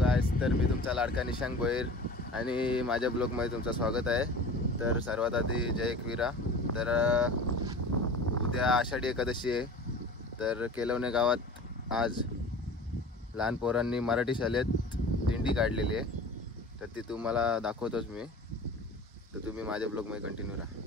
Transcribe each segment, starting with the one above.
Guys, तर मी तुमचा लाडका निशांक भोईर आणि माझ्या ब्लॉगमध्ये तुमचं स्वागत आहे। तर सर्वात आधी जय एकवीरा। तर उद्या आषाढी एकादशी आहे। तर केलवणे गावात आज लहान पोरांनी मराठी शाळेत दिंडी काढलेली आहे। तर ती तुम्हाला दाखवतोच मी, तर तुम्ही माझ्या ब्लॉगमध्ये कंटिन्यू राहा।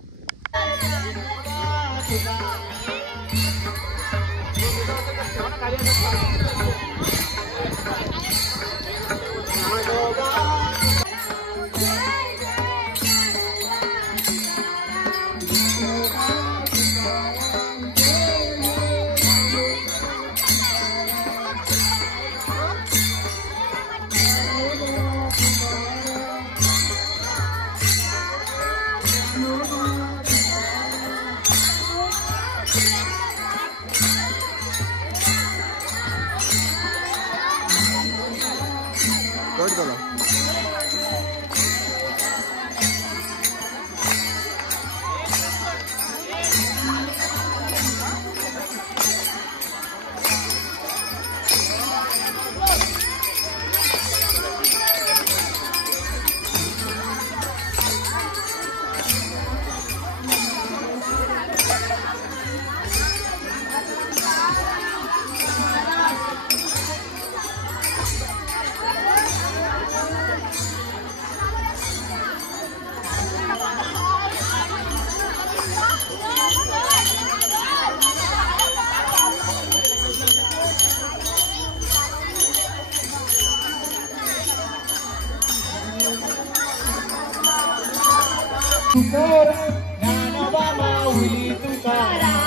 ज्ञानोबा माऊली तुकाराम,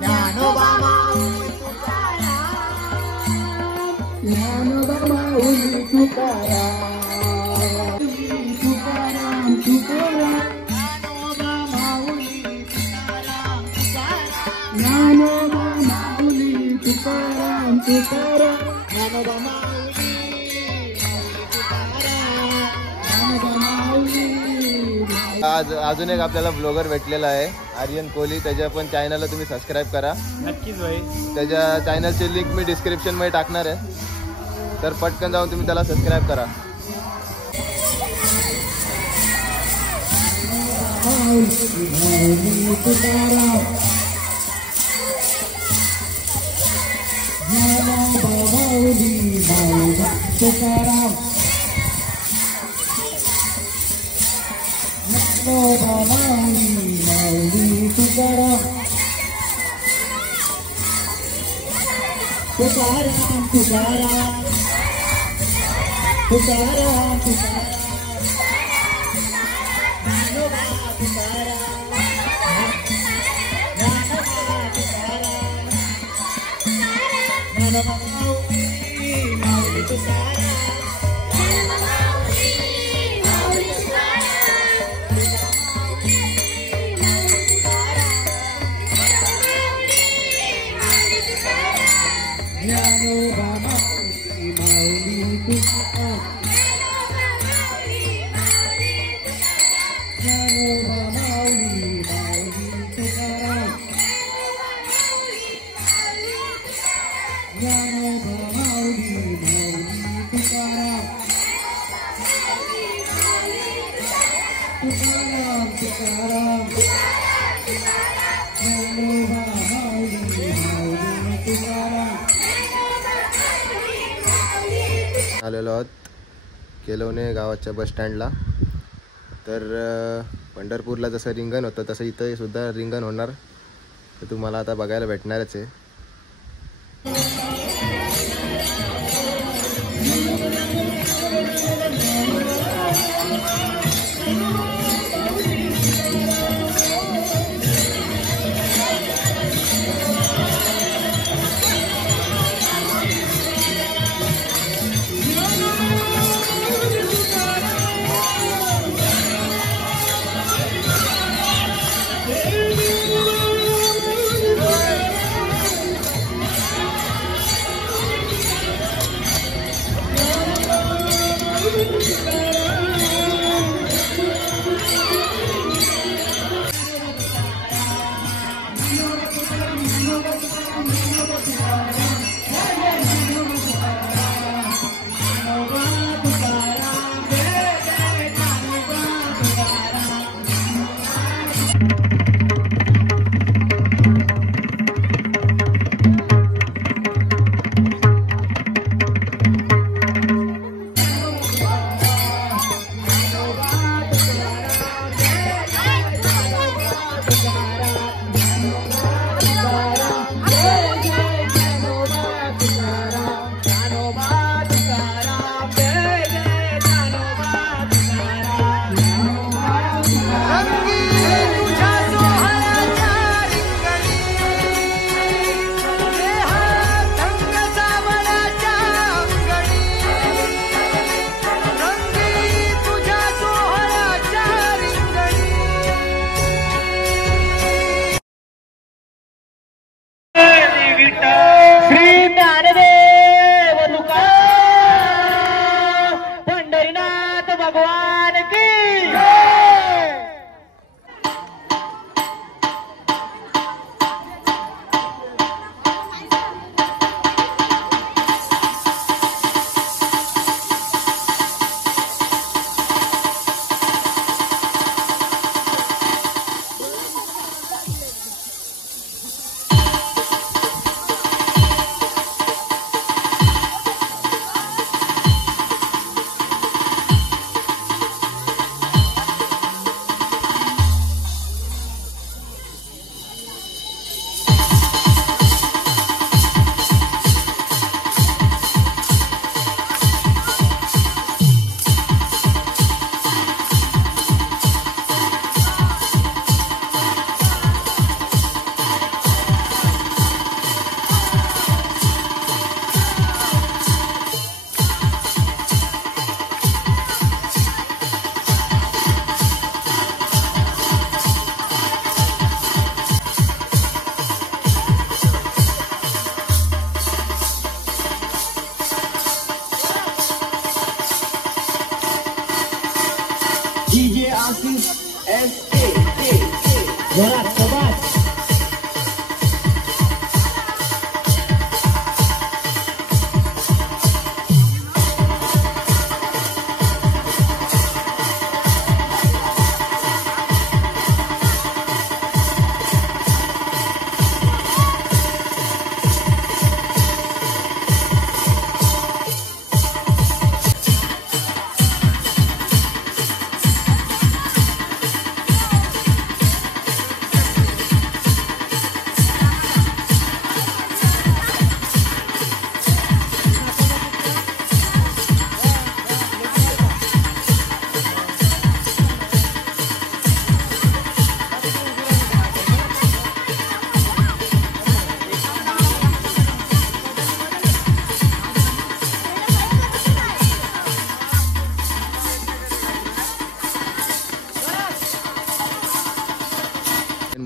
ज्ञानोबा माऊली तुकाराम, ज्ञानोबा माऊली तुकाराम, तुकाराम तुकाराम, ज्ञानोबा माऊली तुकाराम, ज्ञानोबा माऊली तुकाराम, तुकाराम, ज्ञानोबा माऊली तुकाराम, ज्ञानोबा माऊली। आज अजून एक आपल्याला ब्लॉगर भेटलेला आहे, आर्यन कोहली। त्याच्या पण चॅनलला तुम्ही सबस्क्राईब करा नक्कीच भाई। त्याच्या चॅनलची लिंक मी डिस्क्रिप्शन मध्ये टाकणार आहे, तर पटकन जाऊन तुम्ही त्याला सबस्क्राईब करा। ज्ञानोबा माऊली माऊली तुकाराम, तुकाराम तुकाराम, तुकाराम तुकाराम, ज्ञानोबा तुकाराम, ज्ञानोबा तुकाराम, ज्ञानोबा माऊली माऊली तुकाराम। ज्ञानोबा माऊली माऊली तुकाराम, ज्ञानोबा माऊली माऊली तुकाराम, ज्ञानोबा माऊली माऊली तुकाराम, तुकाराम तुकाराम, ज्ञानोबा माऊली माऊली तुकाराम। आलेलो आहोत केलवणे गावाच्या बस स्टँडला। तर पंढरपूरला जसं रिंगण होतं तसं इथं सुद्धा रिंगण होणार, तर तुम्हाला आता बघायला भेटणारच आहे।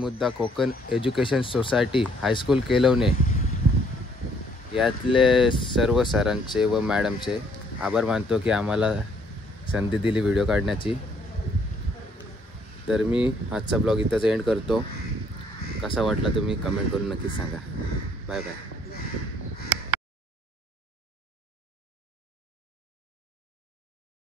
मुद्दा कोकण एज्युकेशन सोसायटी हायस्कूल केलवणे यातले सर्व सरांचे व मॅडमचे आभार मानतो की आम्हाला संधी दिली व्हिडिओ काढण्याची। तर मी आजचा ब्लॉग इथंच एंड करतो। कसा वाटला तुम्ही कमेंट करून नक्कीच सांगा। Bye bye.